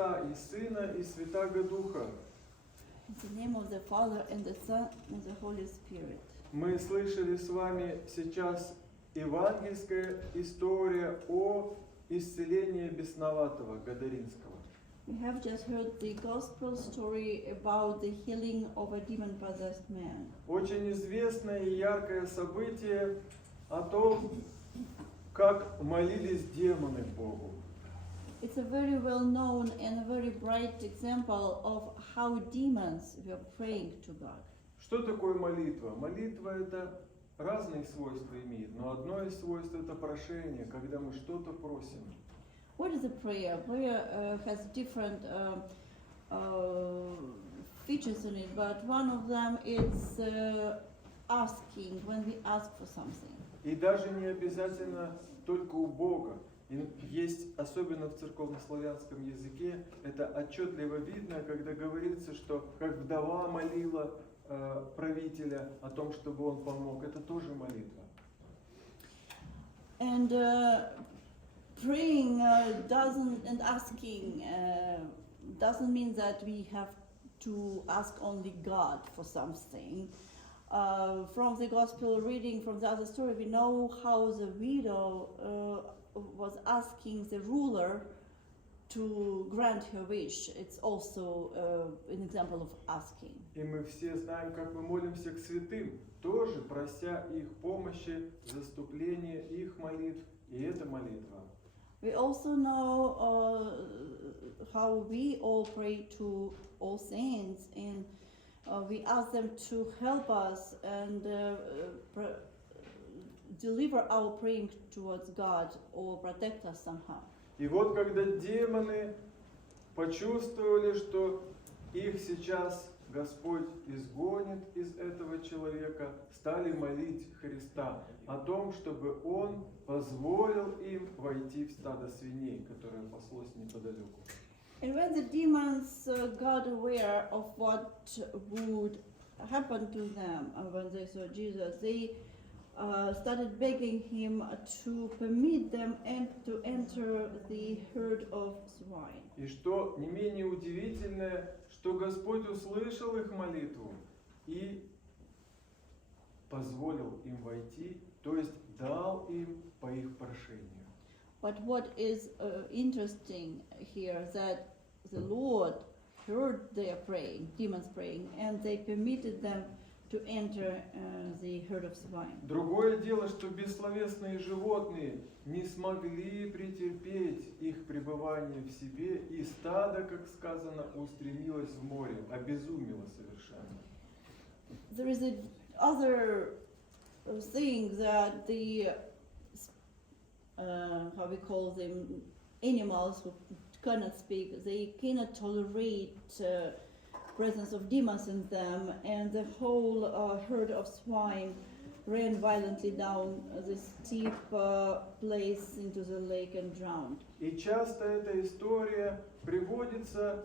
Отца и Сына и Святаго Духа. In the name of the Father and the Son and the Holy Spirit. Мы слышали с вами сейчас евангельская история о исцелении бесноватого Гадаринского. We have just heard the gospel story about the healing of a demon-possessed man. Очень известное и яркое событие о том, как молились демоны Богу. It's a very well-known and a very bright example of how demons were praying to God. Что такое молитва? Молитва это разные свойства имеет, но одно из свойств это прошение, когда мы что-то просим. What is a prayer? Prayer has different features in it, but one of them is asking, when we ask for something. И даже не обязательно только у Бога. Есть, особенно в церковнославянском языке, это отчетливо видно, когда говорится, что как вдова молила правителя о том, чтобы он помог. Это тоже молитва. And praying and asking doesn't mean that we have to ask only God for something. From the gospel reading, from the other story, we know how the widow was asking the ruler to grant her wish. It's also an example of asking. И мы все знаем, как мы молимся к святым, тоже прося их помощи, заступления их молитв, и это молитва. We also know how we all pray to all saints, and we ask them to help us and deliver our praying towards God or protect us somehow. И вот когда демоны почувствовали, что их сейчас Господь изгонит из этого человека, стали молить Христа о том, чтобы Он позволил им войти в стадо свиней, которое паслось неподалеку. And when the demons got aware of what would happen to them when they saw Jesus, they started begging him to permit them and to enter the herd of swine. И что не менее удивительное, что Господь услышал их молитву и позволил им войти, то есть дал им по их прошению. But what is interesting here that the Lord heard their praying, demons praying, and they permitted them to enter the herd of swine. Другое дело, что бессловесные животные не смогли претерпеть их пребывание в себе, и стадо, как сказано, устремилось в море, обезумело совершенно. There is a other thing that the how we call them, animals who cannot speak, they cannot tolerate presence of demons in them, and the whole herd of swine ran violently down this steep place into the lake and drowned. И часто эта история приводится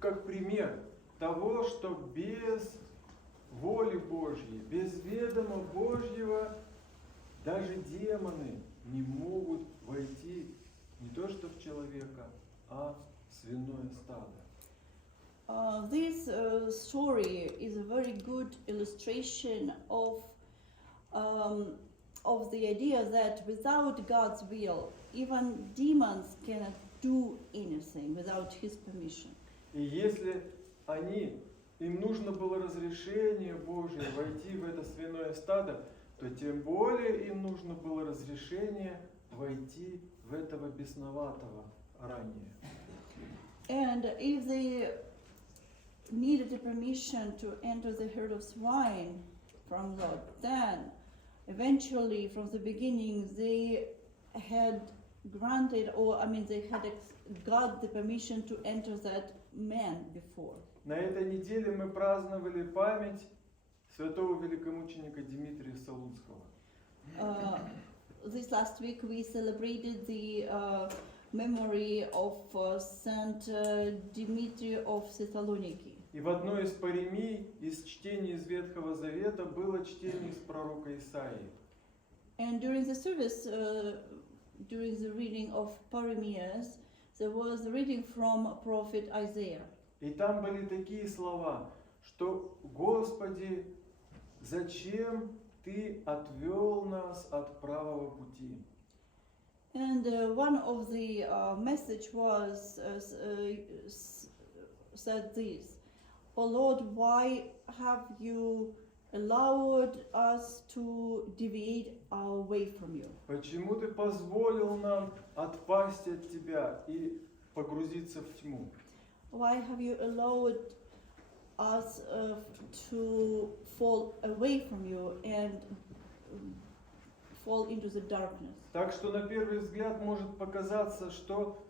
как пример того, что без воли Божьей, без ведома Божьего даже демоны не могут войти не то что в человека, а в свиное стадо. This story is a very good illustration of the idea that without God's will, even demons cannot do anything without His permission. И если им нужно было разрешение Божие войти в это свиное стадо, то тем более им нужно было разрешение войти в этого бесноватого ранее. And if they needed the permission to enter the herd of swine from Lord, then eventually from the beginning they had granted, they had got the permission to enter that man before. На этой неделе мы праздновали память святого великомученика Дмитрия Солунского. This last week we celebrated the memory of Saint Dimitri of Thessaloniki. И в одной из паремий из чтения из Ветхого Завета было чтение из пророка Исаии. And during the service during the reading of Paramias, there was a reading from prophet Isaiah. И там были такие слова, что «Господи, зачем Ты отвел нас от правого пути?» And one of the message was said this: "O Lord, why have you allowed us to deviate our way from you? Почему Ты позволил нам отпасть от Тебя и погрузиться в тьму? Why have you allowed us to fall away from you and fall into the darkness?" Так что на первый взгляд может показаться, что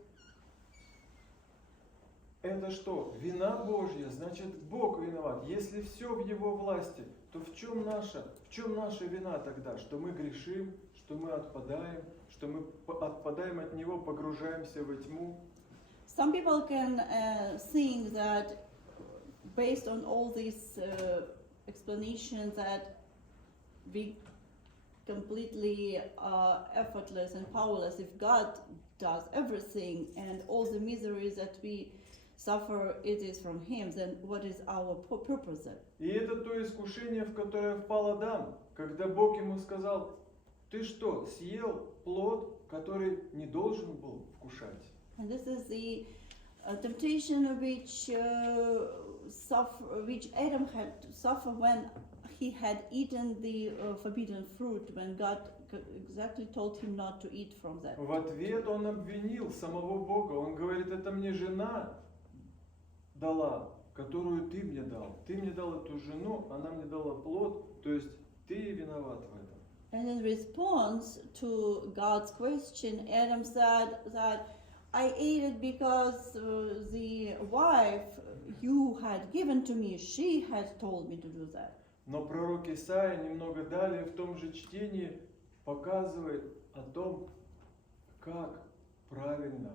это что? Вина Божья, значит Бог виноват. Если все в Его власти, то в чем наша вина тогда? Что мы грешим, что мы отпадаем от Него, погружаемся во тьму. Some people can think that, based on all these explanations, that we completely effortless and powerless if God does everything and all the miseries that we suffer, it is from Him, then what is our purpose then? И это то искушение, в которое впал Адам, когда Бог ему сказал: ты что, съел плод, который не должен был вкушать? And this is the temptation which Adam had to suffer when he had eaten the forbidden fruit, when God exactly told him not to eat from that. В ответ он обвинил самого Бога. Он говорит: это мне жена дала, которую ты мне дал. Ты мне дал эту жену, она мне дала плод, то есть ты виноват в этом. And in response to God's question, Adam said that I ate it because the wife you had given to me, she had told me to do that. Но пророк Исаия немного далее в том же чтении показывает о том, как правильно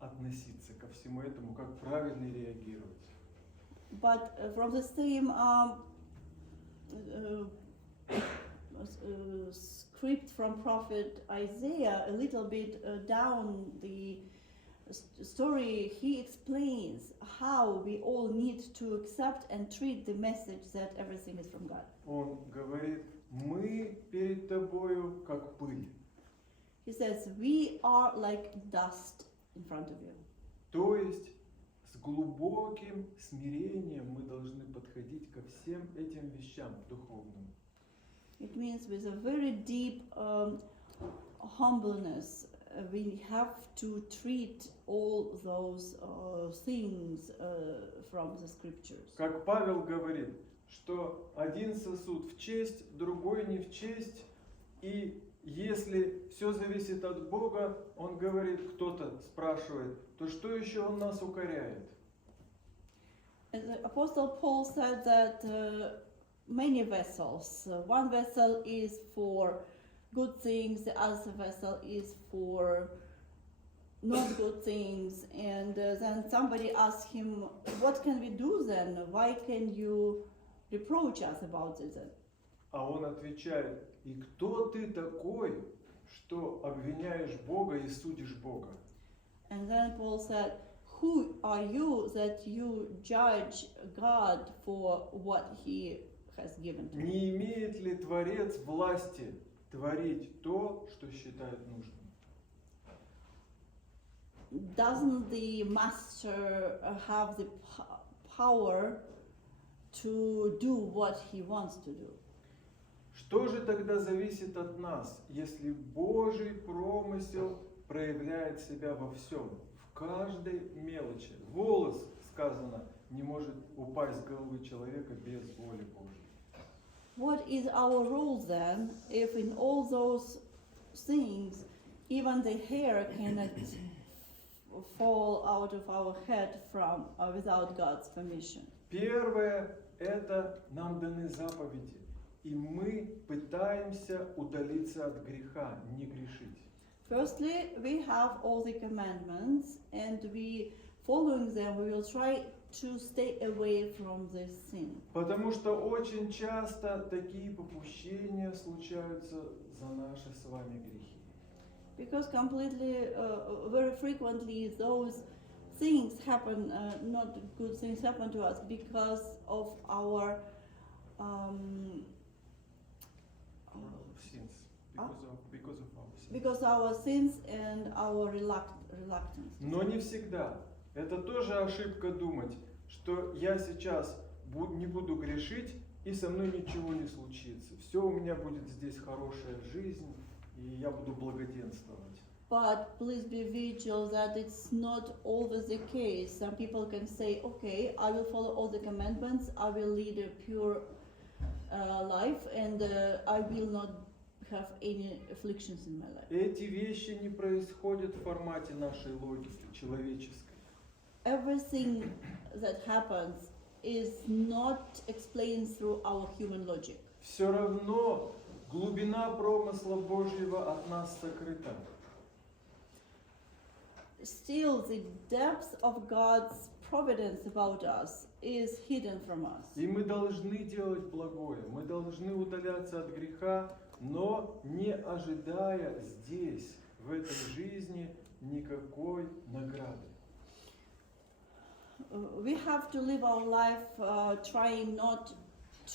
относиться ко всему этому, как правильно реагировать. But from the same script from prophet Isaiah, a little bit down the story, he explains how we all need to accept and treat the message that everything is from God. Он говорит: мы перед тобою как пыль. He says, we are like dust in front of you. То есть с глубоким смирением мы должны подходить ко всем этим вещам духовным. It means with a very deep humbleness, we have to treat all those things from the scriptures. Как Павел говорит, что один сосуд в честь, другой не в честь, и если все зависит от Бога, он говорит, кто-то спрашивает, то что еще он нас укоряет? And the Apostle Paul said that many vessels, one vessel is for good things, the other vessel is for not good things, and then somebody asked him, what can we do then? Why can you reproach us about it then? А он отвечает: и кто ты такой, что обвиняешь Бога и судишь Бога? And then Paul said, who are you that you judge God for what he has given to you? Не имеет ли Творец власти творить то, что считает нужным? Doesn't the master have the power to do what he wants to do? Что же тогда зависит от нас, если Божий промысел проявляет себя во всем, в каждой мелочи? Волос, сказано, не может упасть с головы человека без воли Божьей. What is our role then, if in all those things, even the hair cannot fall out of our head from without God's permission? Первое – это нам даны заповеди, и мы пытаемся удалиться от греха, не грешить. Firstly, we have all the commandments, and we, following them, we will try to stay away from this sin. Потому что очень часто такие попущения случаются за наши с вами грехи. Because very frequently those things happen, not good things happen to us because of our Sins. Ah? Because of our sins. because our sins and our reluctance. Но не всегда. Это тоже ошибка думать, что я сейчас не буду грешить, и со мной ничего не случится. Все, у меня будет здесь хорошая жизнь, и я буду благоденствовать. But please be vigilant that it's not always the case. Some people can say, okay, I will follow all the commandments, I will lead a pure life, and I will not have any afflictions in my life. Эти вещи не происходят в формате нашей логики, человеческой. Everything that happens is not explained through our human logic. Все равно глубина промысла Божьего от нас сокрыта. Still, the depth of God's providence about us is hidden from us. И мы должны делать благое, мы должны удаляться от греха, но не ожидая здесь, в этой жизни, никакой награды. We have to live our life trying not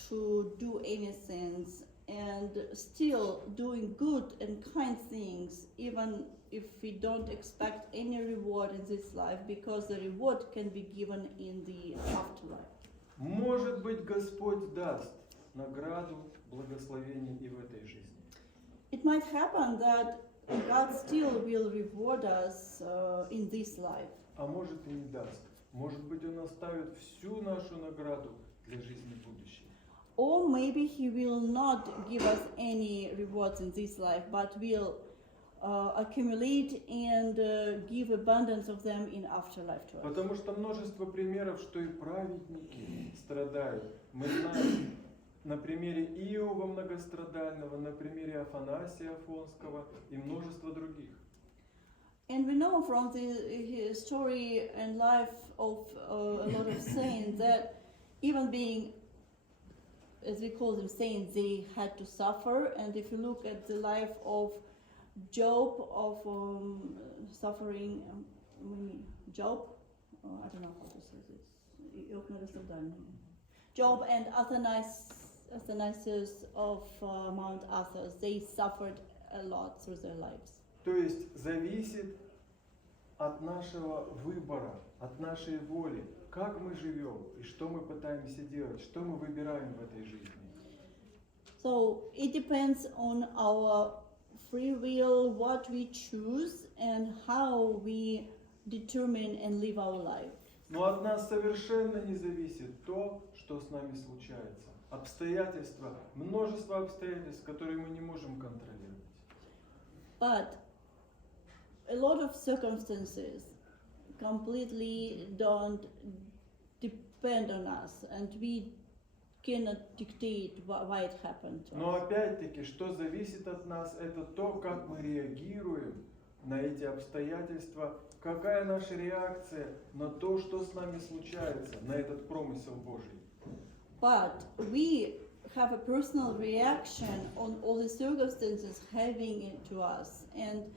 to do any sins and still doing good and kind things, even if we don't expect any reward in this life, because the reward can be given in the afterlife. Может быть, Господь даст награду, благословение и в этой жизни. It might happen that God still will reward us in this life. А может и не даст. Может быть, Он оставит всю нашу награду для жизни будущей. Or maybe He will not give us any rewards in this life, but will accumulate and give abundance of them in afterlife to us. Потому что множество примеров, что и праведники страдают. Мы знаем на примере Иова многострадального, на примере Афанасия Афонского и множество других. And we know from the story and life of a lot of saints that even being, as we call them, saints, they had to suffer. And if you look at the life of Job, of suffering, Job, I don't know how to say this, Job and Athanasius of Mount Athos, they suffered a lot through their lives. То есть зависит от нашего выбора, от нашей воли, как мы живем и что мы пытаемся делать, что мы выбираем в этой жизни. So it depends on our free will, what we choose, and how we determine and live our life. Но от нас совершенно не зависит то, что с нами случается. Обстоятельства, множество обстоятельств, которые мы не можем контролировать. But a lot of circumstances completely don't depend on us, and we cannot dictate why it happened to Но us. опять-таки, что зависит от нас, это то, как мы реагируем на эти обстоятельства, какая наша реакция на то, что с нами случается, на этот промысел Божий. But we have a personal reaction on all the circumstances having it to us, and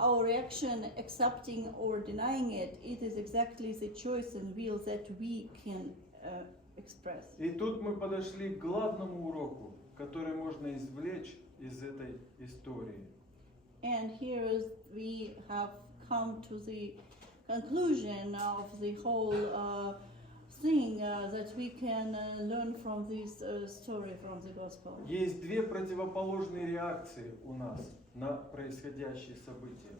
our reaction, accepting or denying it, it is exactly the choice and will that we can express. И тут мы подошли к главному уроку, который можно извлечь из этой истории. And here we have come to the conclusion of the whole thing that we can learn from this story, from the gospel. Есть две противоположные реакции у нас на происходящие события.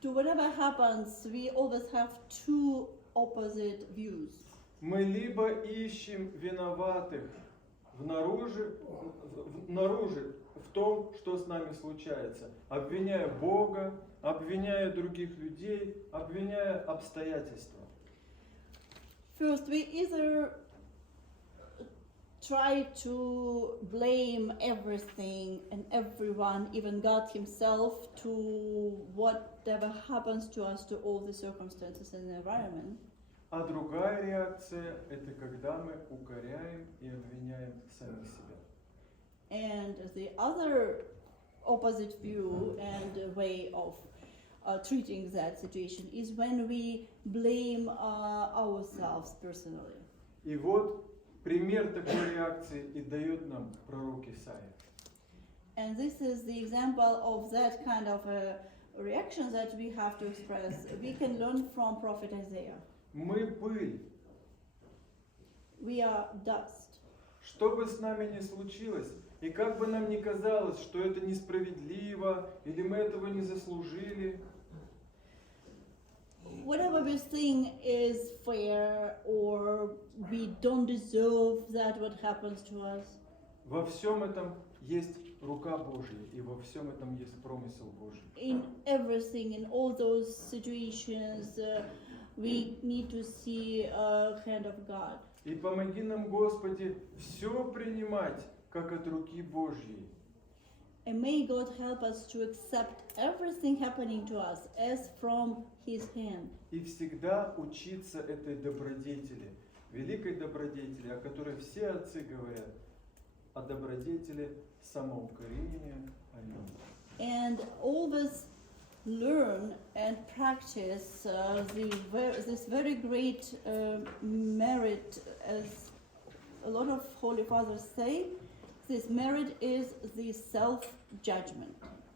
To whatever happens, we always have two opposite views. Мы либо ищем виноватых внаружи, в том, что с нами случается, обвиняя Бога, обвиняя других людей, обвиняя обстоятельства. First, we either try to blame everything and everyone, even God Himself, to whatever happens to us, to all the circumstances and the environment. А другая реакция – это когда мы укоряем и обвиняем сами себя. And the other opposite view and way of treating that situation is when we blame ourselves personally. И вот пример такой реакции и дает нам пророк Исаия. And this is the example of that kind of a reaction that we have to express. We can learn from Prophet Isaiah. Мы пыль. We are dust. Что бы с нами ни случилось, и как бы нам ни казалось, что это несправедливо, или мы этого не заслужили, Whatever we think is fair or we don't deserve that what happens to us, во всем этом есть рука Божья, и во всем этом есть промысел Божий. in everything, in all those situations, we need to see a hand of God. И помоги нам, Господи, все принимать, как от руки Божьей. And may God help us to accept everything happening to us as from His hand. И всегда учиться этой добродетели, великой добродетели, о которой все отцы говорят, о добродетели самоукорения. Аминь. And always learn and practice this very great merit, as a lot of Holy Fathers say. This merit is the self-judgment.